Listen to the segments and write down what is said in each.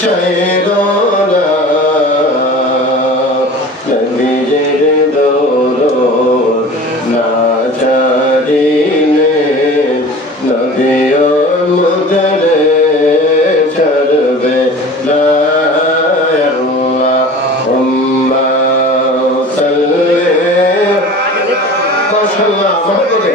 ছাইরোনা নবীজির দরুদ না জানিলে নবীও মুদরে ছাড়বে না আল্লাহুম্মা সাল্লি মাশাআল্লাহ বলে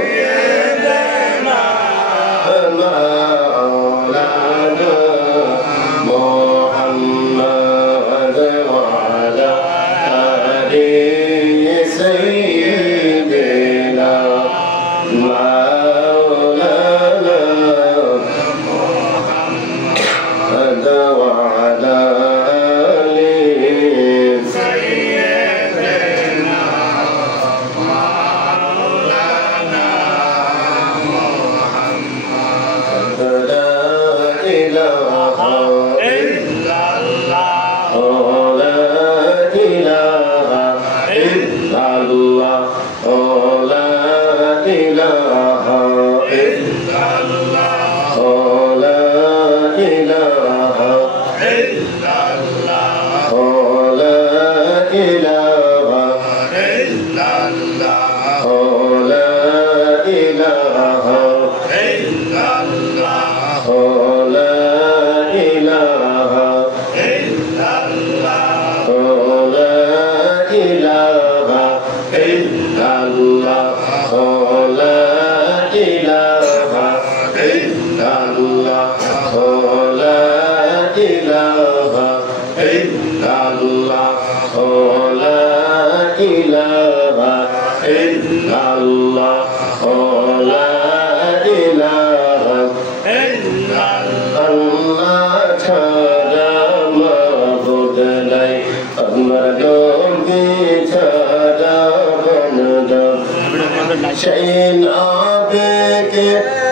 সেই নবীকে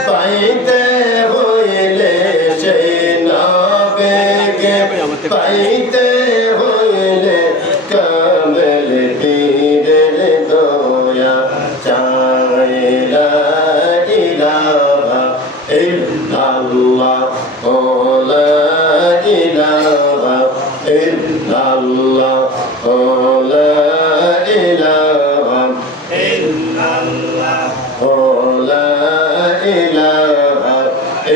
পাইতে হইলে সেই নবীকে পাইতে হইলে কামেল পীরের দয়া চাই লা ইলাহা ইল্লাল্লাহ ও লা ইলাহা ইল্লাল্লাহ ও লা ইলাহা ইল্লাল্লাহ ও লা ইলাহা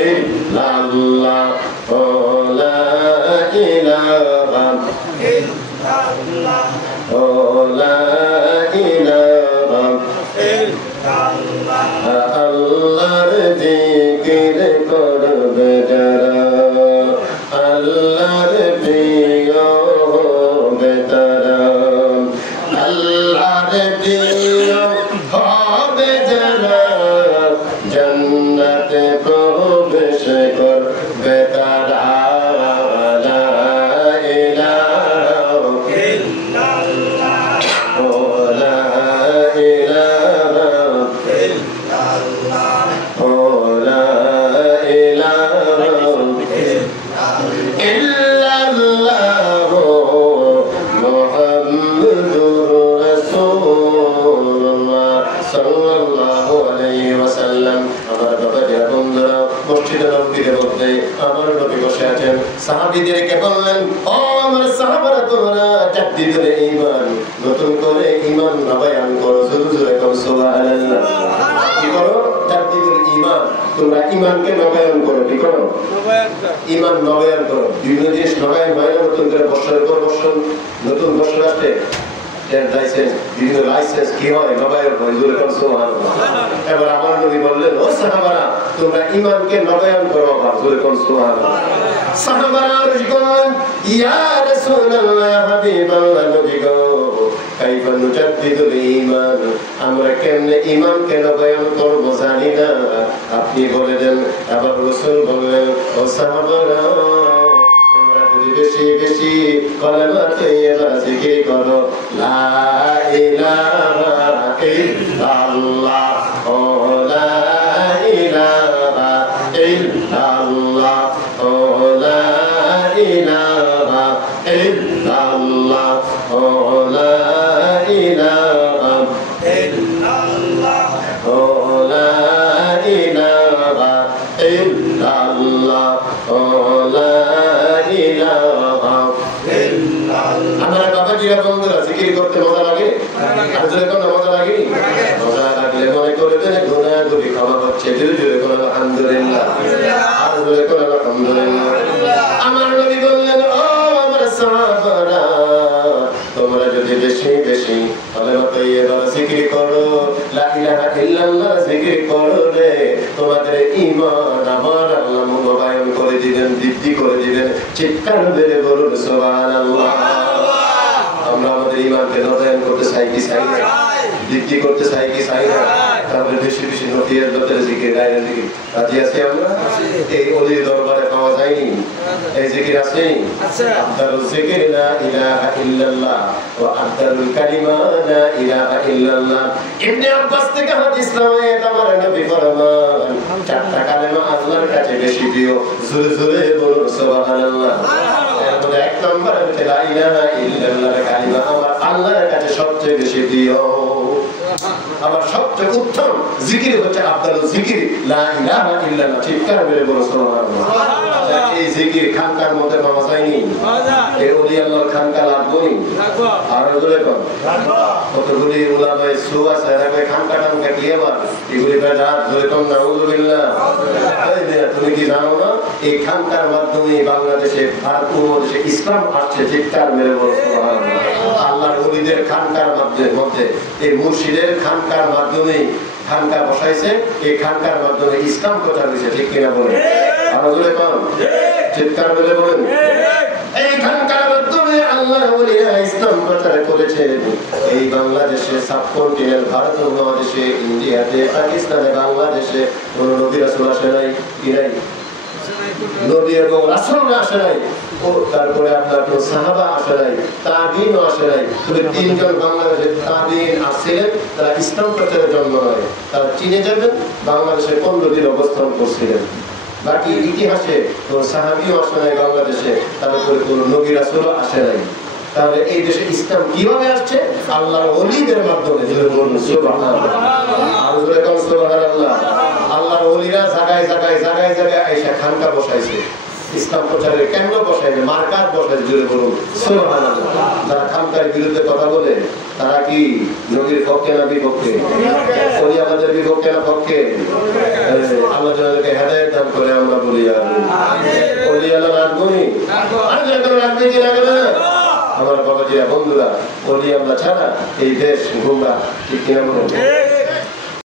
ইল্লাল্লাহ ও লা ইলাহা ইল্লাল্লাহ ও লা ইলাহা ইল্লাল্লাহ আল্লাহর জিকির করবে যারা আল্লাহর প্রিয় হবে তারা আল্লাহর প্রিয় হবে যারা জান্নাতে প্রবেশ করবে তারা লা ইলাহা ইল্লাল্লাহ ও লা ইলাহা ইল্লাল্লাহ ও লা ইলাহা ইল্লাল্লাহ মুহাম্মাদুর রাসূলুল্লাহ সাল্লাল্লাহু আলাইহি ওয়াসাল্লাম। আমার বাবা বন্ধুরা মসজিদে নববীর মধ্যে আমার নবী বসে আছেন, সাহাবীদেরকে বললেন, ও আমার সাহাবারা তোমরা জাদ্দিদুল ঈমান, নতুন করে ঈমান নবায়ন করো, জোরে জোরে করো সুবহানাল্লাহ। কি করো? জাদ্দিদুল ঈমান, তোমরা ঈমানকে নবায়ন করো। কি করো? ঈমান নবায়ন করো। বিভিন্ন জিনিস নবায়ন হয় না, নতুন করে বছরের পর বছর নতুন বছর আসছে বিভিন্ন লাইসেন্স কি হয় নবায়ন হয়, জোরে করো সুবহানাল্লাহ। এবার আমার নবী বললেন, ও সাহাবারা তোমরা ঈমানকে নবায়ন করো, আবার জোরে করো সুবহানাল্লাহ। সাহাবারা আরজ করেন, ইয়া রাসূলুল্লাহ হাবিবাল্লাহ নবী গো কাইফা নুজাদ্দিদুল ঈমান, আমরা কেমনে ঈমানকে নবায়ন করব জানি না, আপনি বলে দেন। আবার রাসূল বললেন, ও সাহাবারা তোমরা যদি বেশি বেশি কলেমা তাইয়্যিবা জিকির করো, লা ইলাহা ইল্লাল্লাহ ও লা ইলাহা ইল্লাল্লাহ ও লা ইলাহা ইল্লাল্লাহ ও লা ইলাহা ইল্লাল্লাহ ও লা ইলাহা ইল্লাল্লাহ ও লা ইলাহা বাবাজিরা বন্ধুরা জিকির করতে মজা লাগে? আর জোরে কোন মজা লাগে? মজা লাগলে মনে করবেন গুনাহগুলি ক্ষমা হচ্ছে। জোরে কোন আলহামদুলিল্লাহ, আর জোরে কোন আলহামদুলিল্লাহ। আমার নবী বললেন, ও আমার সাহাবারা, তোমরা যদি বেশি বেশি কালেমা তাইয়্যিবা জিকির করো, লা ইলাহা ইল্লাল্লাহ জিকির করো রে, তোমাদের ঈমান আমার আল্লাহ মোবায়েন করে দিবেন, বৃদ্ধি করে দিবেন। চিৎকার মেরে বলুন সুবহানাল্লাহ। আমরা আমাদের ঈমানকে নবায়ন করতে চাই কি চাই না? বৃদ্ধি করতে চাই কি চাই না? তাহলে বেশি বেশি নফিয়ার ব্যাপারে জিকির গায়ে জিকির রাজি আছি আমরা? এই অলির দরবারে পাওয়া যায়নি এই জিকির আছে? আফদালুজ জিকির লা ইলাহা ইল্লাল্লাহ ওয়া আফদালুল কালিমা লা ইলাহা ইল্লাল্লাহ। ইবনে আব্বাস থেকে হাদিস রওয়ায়াত, আমার নবী ফরমান, চারটা কালেমা আল্লাহর কাছে বেশি প্রিয়। জোরে জোরে বলুন সুবহানাল্লাহ। এর মধ্যে এক নম্বর হচ্ছে লা ইলাহা ইল্লাল্লাহ কালিমা আমার আল্লাহর কাছে সবচেয়ে বেশি প্রিয়। আমার সবচেয়ে উত্তম জিকির হচ্ছে আফদালুজ জিকির লা ইলাহা ইল্লাল্লাহ। চিৎকার মেরে বলুন সুবহানাল্লাহ। এই জিকির খানকার মধ্যে পাওয়া যায়নি, এই ওলি আল্লাহর খানকা লাগবনি। আর জোরে কোন কতগুলি উলামায়ে সু আছে, এরা খানকা টানকা কি আবার এগুলি বেদাত। জোরে কোন নাউযুবিল্লাহ। তুমি কি জানো না এই খানকার মাধ্যমে বাংলাদেশে ভারত উপমহাদেশে ইসলাম আসছে? চিৎকার মেরে বলুন সুবহানাল্লাহ। আল্লাহর ওলিদের খানকার মধ্যে এই মুর্শিদের খানকার মাধ্যমে খানকা বসাইছে, এই খানকার মাধ্যমে ইসলাম প্রচার হয়েছে। ঠিক কিনা বলেন? আর জোরে কোন চিৎকার মেরে বলেন। এই খানকার মাধ্যমে আল্লাহর ওলিরা ইসলাম প্রচার করেছে। এই বাংলাদেশে সাবকন্টিনেন্ট ভারত উপমহাদেশে, ইন্ডিয়াতে, পাকিস্তানে, বাংলাদেশে কোন নবী রাসূল আসে নাই কি নাই? নবী এবং রাসূলরা আসে নাই। ও তারপরে আপনার কোন সাহাবা আসে নাই, তাবিঈনও আসে নাই। তবে তিনজন বাংলাদেশের তাবিঈন আসছিলেন, তারা ইসলাম প্রচারের জন্য নয়, তারা চীনে যাবেন, বাংলাদেশে 15 দিন অবস্থান করছিলেন। বাকি ইতিহাসে কোন সাহাবীও আসে নাই বাংলাদেশে, তারপরে কোন নবী রাসূলও আসে নাই। তাহলে এই দেশে ইসলাম কিভাবে আসছে? আল্লাহর ওলিদের মাধ্যমে। সুবহানাল্লাহ। আর জোরে কোন সুবহানাল্লাহ। আল্লাহর ওলিরা জায়গায় জায়গায় জায়গায় জায়গায় আয়েশা খানকা বসাইছে। ইসলাম প্রচারের কেন্দ্র বসাইছে, মার্কাজ বসাইছে। জোরে বলুন সুবহানাল্লাহ। যারা খানকার বিরুদ্ধে কথা বলে তারা কি নবীর পক্ষে না বিপক্ষে? ওলি আমাদের বিপক্ষে না পক্ষে? আল্লাহ যাদেরকে হেদায়েত দান করে আমরা বলি আমিন। ওলি আল্লাহ রাখবনি, আর যারা রাখবে কি রাখবে না? আমার বাবাজিরা বন্ধুরা, ওলি আল্লাহ ছাড়া এই দেশ গুমরাহ। ঠিক কিনা বলুন?